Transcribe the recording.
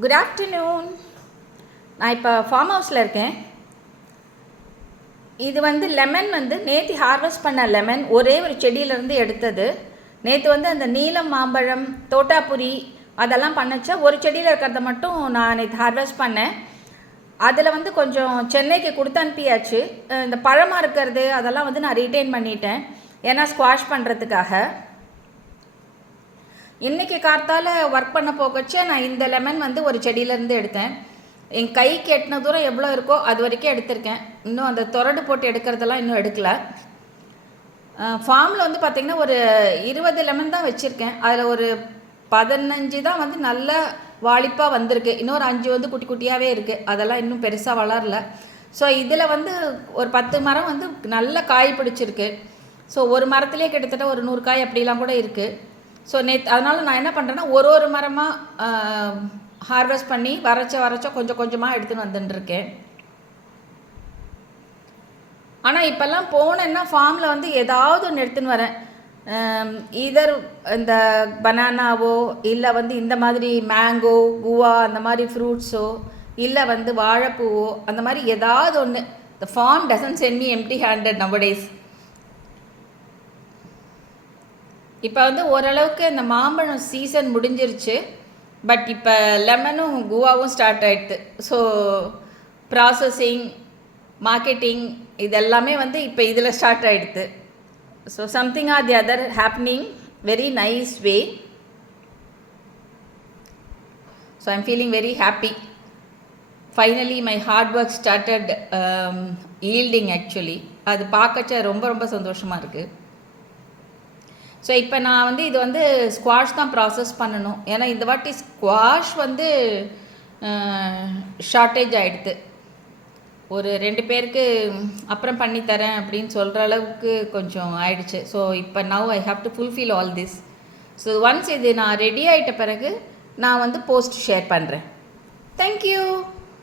Good afternoon. நான் இப்போ form ஹவுஸில் இருக்கேன். இது வந்து லெமன் வந்து நேற்று ஹார்வெஸ்ட் பண்ண லெமன், ஒரே ஒரு செடியிலேருந்து எடுத்தது. நேற்று வந்து அந்த நீலம் மாம்பழம், தோட்டாபுரி அதெல்லாம் பண்ணச்சா ஒரு செடியில் இருக்கிறத மட்டும் நான் நேற்று ஹார்வெஸ்ட் பண்ணேன். அதில் வந்து கொஞ்சம் சென்னைக்கு கொடுத்து அனுப்பியாச்சு. இந்த பழமாக இருக்கிறது அதெல்லாம் வந்து நான் ரீட்டைன் பண்ணிட்டேன், ஏன்னா ஸ்குவாஷ் பண்ணுறதுக்காக. இன்றைக்கி கார்த்தால் ஒர்க் பண்ண போகச்சே நான் இந்த லெமன் வந்து ஒரு செடியிலேருந்து எடுத்தேன். என் கைக்கு எட்டின தூரம் எவ்வளோ இருக்கோ அது வரைக்கும் எடுத்திருக்கேன். இன்னும் அந்த தொரடு போட்டு எடுக்கிறதெல்லாம் இன்னும் எடுக்கலை. ஃபார்மில் வந்து பார்த்திங்கன்னா ஒரு 20 லெமன் தான் வச்சுருக்கேன். அதில் ஒரு 15 தான் வந்து நல்ல வாளிப்பாக வந்திருக்கு. இன்னொரு 5 வந்து குட்டி குட்டியாகவே இருக்குது, அதெல்லாம் இன்னும் பெருசாக வளரல. ஸோ இதில் வந்து ஒரு 10 மரம் வந்து நல்ல காய் பிடிச்சிருக்கு. ஸோ ஒரு மரத்துலேயே கிட்டத்தட்ட ஒரு 100 காய் அப்படிலாம் கூட இருக்குது. ஸோ அதனால் நான் என்ன பண்ணுறேன்னா ஒரு மரமாக ஹார்வெஸ்ட் பண்ணி வரைச்ச கொஞ்சம் கொஞ்சமாக எடுத்துன்னு வந்துட்டுருக்கேன். ஆனால் இப்போல்லாம் போனேன்னா ஃபார்மில் வந்து ஏதாவது ஒன்று எடுத்துன்னு வரேன். இதர் இந்த பனானாவோ இல்லை வந்து இந்த மாதிரி மேங்கோ, குவா அந்த மாதிரி ஃப்ரூட்ஸோ இல்லை வந்து வாழைப்பூவோ அந்த மாதிரி ஏதாவது ஒன்று. The farm doesn't send me empty handed nowadays. இப்போ வந்து ஓரளவுக்கு இந்த மாம்பழம் சீசன் முடிஞ்சிருச்சு. பட் இப்போ லெமனும் குவாவும் ஸ்டார்ட் ஆகிடுது. ஸோ ப்ராசஸிங், மார்க்கெட்டிங் இதெல்லாமே வந்து இப்போ இதில் ஸ்டார்ட் ஆகிடுது. So something or the other happening very nice way. So I am feeling very happy. Finally my hard work started yielding actually. அது பார்க்கச்ச ரொம்ப ரொம்ப சந்தோஷமாக இருக்குது. ஸோ இப்போ நான் வந்து இது வந்து ஸ்குவாஷ் தான் ப்ராசஸ் பண்ணணும், ஏன்னா இந்த வாட்டி ஸ்குவாஷ் வந்து ஷார்ட்டேஜ் ஆகிடுது. ஒரு 2 பேருக்கு அப்புறம் பண்ணித்தரேன் அப்படின்னு சொல்கிற அளவுக்கு கொஞ்சம் ஆயிடுச்சு. ஸோ இப்போ now I have to fulfil all this. So once இது நான் ரெடி ஆகிட்ட பிறகு நான் வந்து போஸ்ட் ஷேர் பண்ணுறேன். தேங்க்யூ.